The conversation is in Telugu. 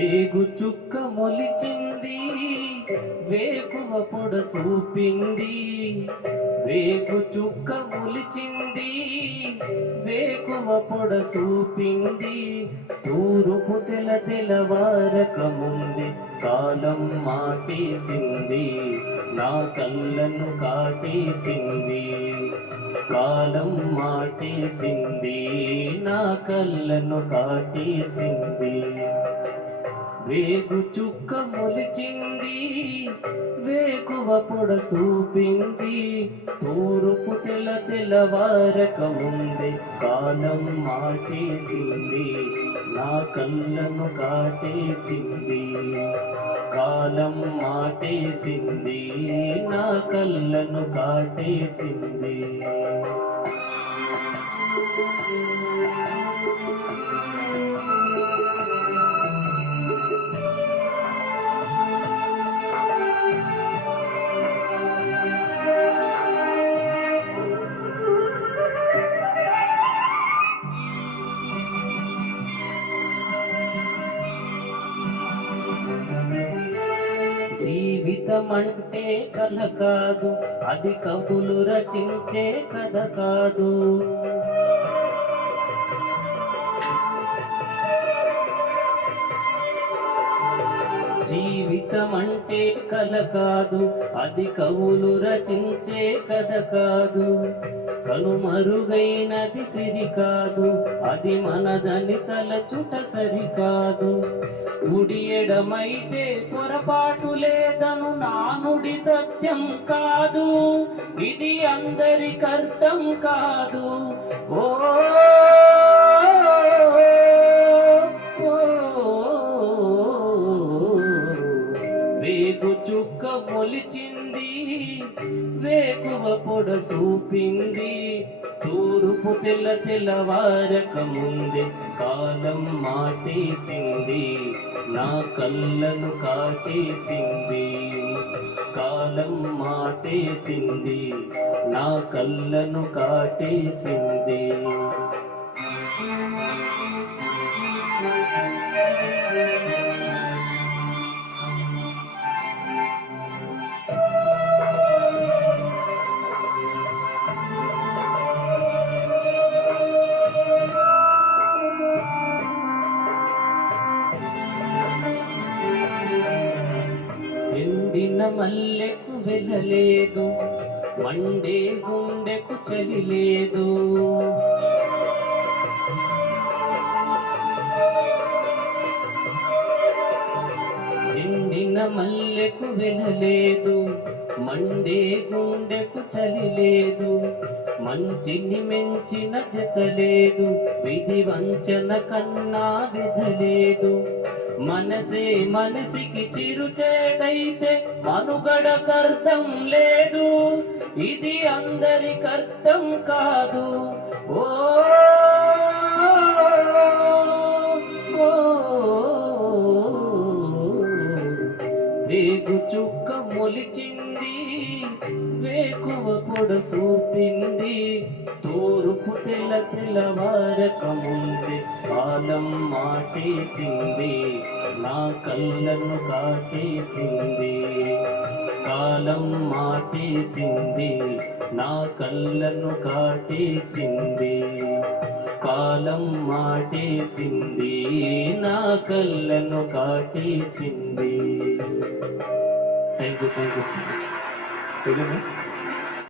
వేగు చుక్క మొలిచింది, వేకువ పొడ చూపింది. వేగు చుక్క మొలిచింది, వేకువ పొడ చూపింది. తూరుపు తెలవారక ముందే కాలం మాటేసింది, నా కళ్ళను కాటేసింది. కాలం మాటేసింది, నా కళ్ళను కాటేసింది. వేగు చుక్క మొలిచింది, వేకువ పొడ చూపింది. తూరుపు తెలవారక ముందే కాలం మాటేసింది, నా కళ్ళను కాటేసింది. కాలం మాటేసింది, నా కళ్ళను కాటేసింది. జీవితమంటే కల కాదు, అది కవులు రచించే కథ కాదు. జీవితమంటే కల కాదు, అది కవులు రచించే కథ కాదు. కనుమరుగైనది సిరి కాదు, అది మనదని తలచుట సరికాదు. కుడి ఎడమైతే పొరపాటు లేదను నానుడి సత్యం కాదు, ఇది అందరికర్థం కాదు. ఓ వేగు చుక్క మొలిచింది, వేకువ పొడ చూపింది. తూరుపు తెలవారక ముందే కాలం మాటేసింది, నా కళ్ళను కాటేసింది. కాలం మాటేసింది, నా కళ్ళను కాటేసింది. ఎండిన మల్లెకు వెలలేదు, మండే గుండెకు చలి లేదు. ఎండిన మల్లెకు వెలలేదు, మండే గుండెకు చలి లేదు. మంచిని మెంచిన జత లేదు, విధి వంచన కన్నా విధలేదు. మనసే మనసికి చిరుచేదైతే మనుగడకర్థం లేదు, ఇది అందరికర్థం కాదు. ఓ వేగు చుక్క మొలిచింది, వేకువ పొడ చూపింది. తూరుపు తెలవారక ముందే కాలం మాటేసింది, నా కళ్ళను కాటేసింది. కాలం మాటేసింది, నా కళ్ళను కాటేసింది. కాలం మాటేసింది, నా కళ్ళను కాటేసింది. Thank you so much.